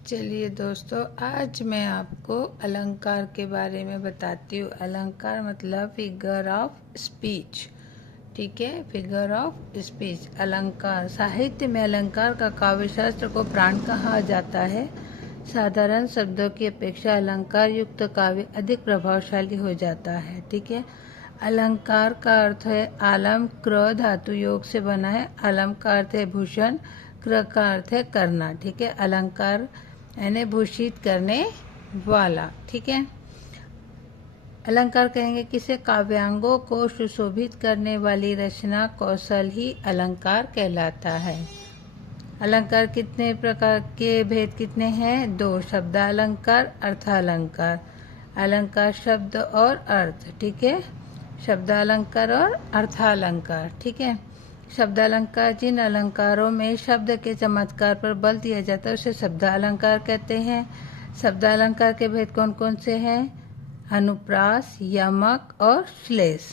चलिए दोस्तों, आज मैं आपको अलंकार के बारे में बताती हूँ। अलंकार मतलब फिगर ऑफ स्पीच। ठीक है, फिगर ऑफ स्पीच। अलंकार साहित्य में अलंकार का काव्य शास्त्र को प्राण कहा जाता है। साधारण शब्दों की अपेक्षा अलंकार युक्त काव्य अधिक प्रभावशाली हो जाता है। ठीक है, अलंकार का अर्थ है आलम, क्र धातु योग से बना है। आलम का अर्थ है भूषण, क्र का अर्थ है करना। ठीक है, अलंकार यानी भूषित करने वाला। ठीक है, अलंकार कहेंगे किसे? काव्यांगों को सुशोभित करने वाली रचना कौशल ही अलंकार कहलाता है। अलंकार कितने प्रकार के भेद कितने हैं? दो, शब्दालंकार, अर्थालंकार। अलंकार शब्द और अर्थ। ठीक है, शब्दालंकार और अर्थालंकार। ठीक है, शब्दालंकार जिन अलंकारों में शब्द के चमत्कार पर बल दिया जाता है उसे शब्दालंकार कहते हैं। शब्दालंकार के भेद कौन कौन से हैं? अनुप्रास, यमक और श्लेष।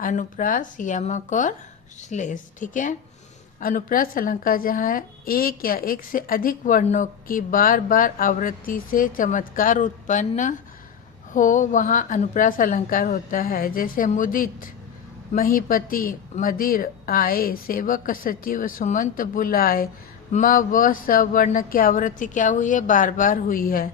अनुप्रास, यमक और श्लेष। ठीक है, अनुप्रास अलंकार जहाँ एक या एक से अधिक वर्णों की बार बार आवृत्ति से चमत्कार उत्पन्न हो वहाँ अनुप्रास अलंकार होता है। जैसे मुदित, महीपति, मदिर आए, सेवक सचिव सुमंत बुलाए। म व स वर्ण की आवृत्ति क्या हुई है? बार बार हुई है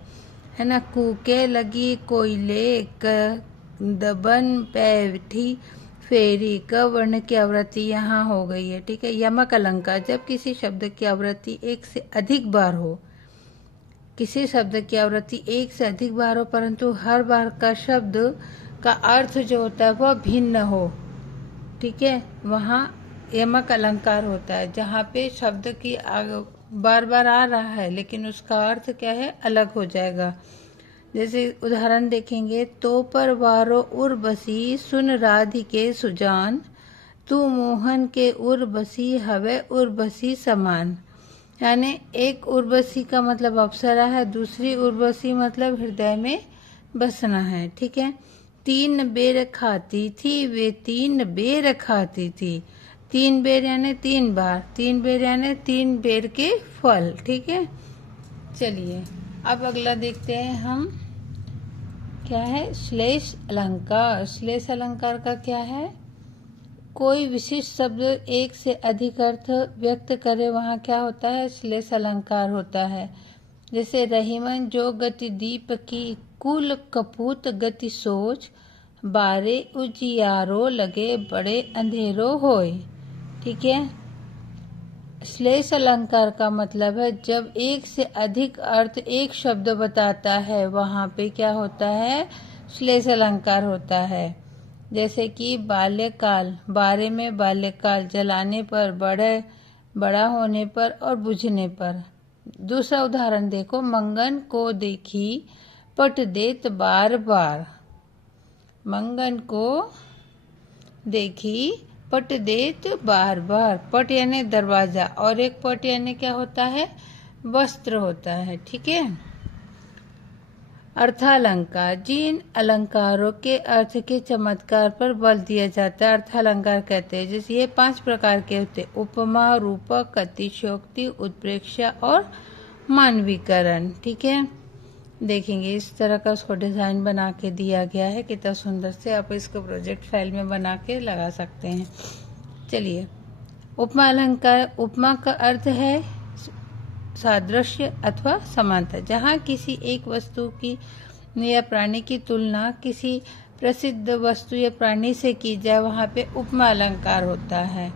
ना। कूके लगी कोयले, क दबन पैठी फेरी, क वर्ण की आवृत्ति यहाँ हो गई है। ठीक है, यमक अलंकार जब किसी शब्द की आवृत्ति एक से अधिक बार हो, किसी शब्द की आवृत्ति एक से अधिक बार हो परंतु हर बार का शब्द का अर्थ जो होता है वह भिन्न हो। ठीक है, वहाँ यमक अलंकार होता है जहाँ पे शब्द की बार बार आ रहा है लेकिन उसका अर्थ क्या है? अलग हो जाएगा। जैसे उदाहरण देखेंगे, तो पर वारो उर्वशी सुन राधिके सुजान, तू मोहन के उर्वशी हवे उर्वशी समान। यानी एक उर्वशी का मतलब अप्सरा है, दूसरी उर्वशी मतलब हृदय में बसना है। ठीक है, तीन बेर खाती थी वे तीन बेर खाती थी। तीन बेर यानी तीन बार, तीन बेर यानी तीन बेर के फल। ठीक है, चलिए अब अगला देखते हैं हम क्या है? श्लेष अलंकार। श्लेष अलंकार का क्या है? कोई विशिष्ट शब्द एक से अधिक अर्थ व्यक्त करे वहाँ क्या होता है? श्लेष अलंकार होता है। जैसे रहीमन जो गति दीप की, कुल कपूत गति सोच, बारे उजियारो लगे बड़े अंधेरो होय। ठीक है, श्लेष अलंकार का मतलब है जब एक से अधिक अर्थ एक शब्द बताता है वहाँ पे क्या होता है? श्लेष अलंकार होता है। जैसे कि बाल्यकाल, बारे में बाल्यकाल, जलाने पर, बड़ा होने पर और बुझने पर। दूसरा उदाहरण देखो, मंगन को देखी पट देत बार बार। मंगन को देखी पट देत बार बार। पट यानी दरवाजा और एक पट यानी क्या होता है? वस्त्र होता है। ठीक है, अर्थालंकार जिन अलंकारों के अर्थ के चमत्कार पर बल दिया जाता है अर्थालंकार कहते हैं। जैसे ये 5 प्रकार के होते हैं: उपमा, रूपक, अतिशयोक्ति, उत्प्रेक्षा और मानवीकरण। ठीक है, देखेंगे इस तरह का उसको डिज़ाइन बना के दिया गया है, कितना सुंदर से। आप इसको प्रोजेक्ट फाइल में बना के लगा सकते हैं। चलिए, उपमा अलंकार। उपमा का अर्थ है सादृश्य अथवा समानता। जहाँ किसी एक वस्तु की या प्राणी की तुलना किसी प्रसिद्ध वस्तु या प्राणी से की जाए वहाँ पे उपमा अलंकार होता है।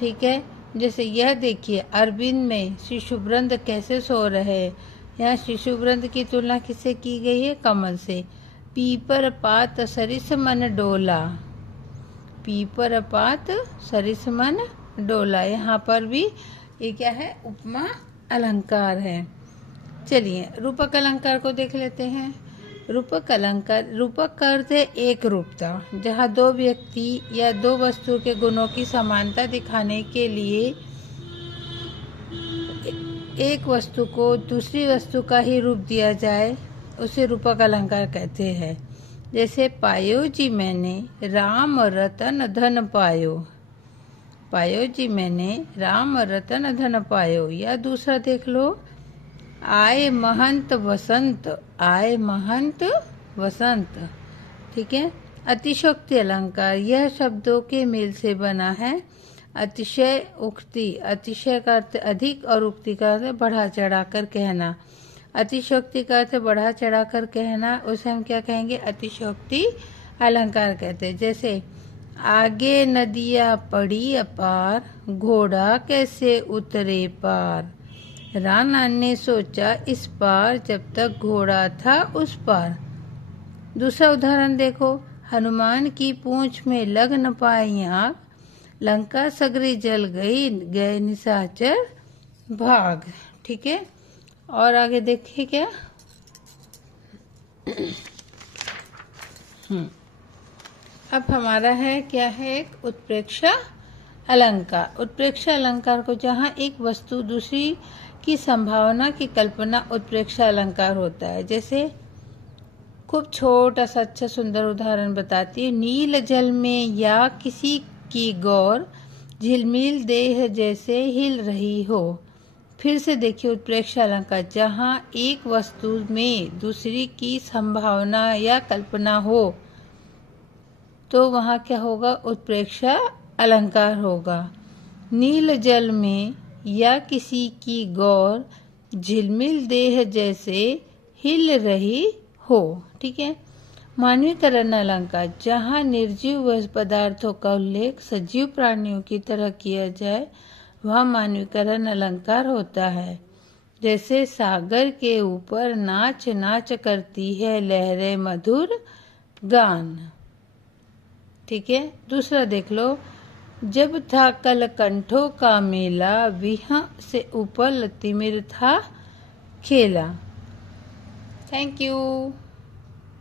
ठीक है, जैसे यह देखिए अरविंद में शिशुवृंद कैसे सो रहे। यहाँ शिशुवृंद की तुलना किससे की गई है? कमल से। पीपर पात सरिस मन डोला, पीपर पात सरिस मन डोला। यहाँ पर भी ये क्या है? उपमा अलंकार है। चलिए रूपक अलंकार को देख लेते हैं। रूपक अलंकार, रूपक का अर्थ है एक रूपता, जहाँ दो व्यक्ति या दो वस्तु के गुणों की समानता दिखाने के लिए एक वस्तु को दूसरी वस्तु का ही रूप दिया जाए उसे रूपक अलंकार कहते हैं। जैसे पायो जी मैंने राम रतन धन पायो, पायो जी मैंने राम रतन धन पायो। या दूसरा देख लो, आए महंत वसंत, आए महंत वसंत। ठीक है। अतिशयोक्ति अलंकार, यह शब्दों के मेल से बना है। अतिशय उक्ति, अतिशय का अर्थ अधिक और उक्ति का अर्थ बढ़ा चढ़ाकर कहना। अतिशयोक्ति का अर्थ बढ़ा चढ़ाकर कहना, उसे हम क्या कहेंगे? अतिशयोक्ति अलंकार कहते हैं। जैसे आगे नदियाँ पड़ी अपार, घोड़ा कैसे उतरे पार। राणा ने सोचा इस पार, जब तक घोड़ा था उस पार। दूसरा उदाहरण देखो, हनुमान की पूंछ में लग न पाई आग, लंका सगरी जल गई, गए निशाचर भाग। ठीक है। और आगे देखिए क्या, अब हमारा है क्या है, एक उत्प्रेक्षा अलंकार। उत्प्रेक्षा अलंकार को जहाँ एक वस्तु दूसरी की संभावना की कल्पना उत्प्रेक्षा अलंकार होता है। जैसे खूब छोटा सा अच्छा सुंदर उदाहरण बताती है। नील जल में या किसी की गौर, झिलमिल देह जैसे हिल रही हो। फिर से देखिए उत्प्रेक्षा अलंकार, जहाँ एक वस्तु में दूसरी की संभावना या कल्पना हो तो वहाँ क्या होगा? उत्प्रेक्षा अलंकार होगा। नील जल में या किसी की गौर, झिलमिल देह जैसे हिल रही हो। ठीक है। मानवीकरण अलंकार, जहाँ निर्जीव पदार्थों का उल्लेख सजीव प्राणियों की तरह किया जाए वह मानवीकरण अलंकार होता है। जैसे सागर के ऊपर नाच नाच करती है लहरें मधुर गान। ठीक है। दूसरा देख लो, जब था कल कंठों का मेला, विहा से ऊपर तिमिर था खेला। Thank you.